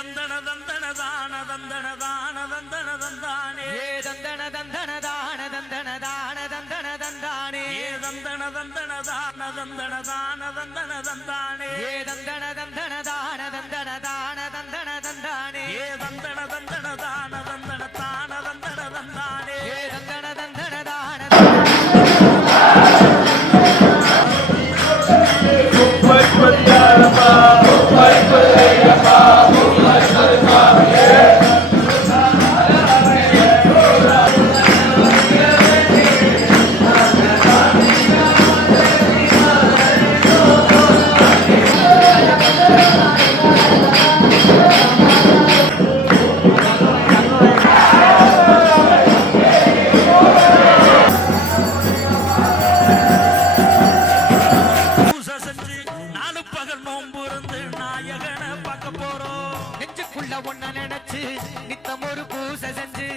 தந்தன தந்தன தான தந்தன தான தந்தன தந்தானே தந்தன தந்தன தான தந்தன தான தந்தன தந்தானே தந்தன தந்தன தான தந்தன தான தந்தன தந்தானே தந்தன தந்தன தான தந்தன தான தந்தன தந்தானே தந்தன தந்தன தான தந்தன தான தந்தன தந்தானே தந்தன தந்தன தான ஒன்ன நினைச்சு நித்தம் ஒரு பூசை செஞ்சு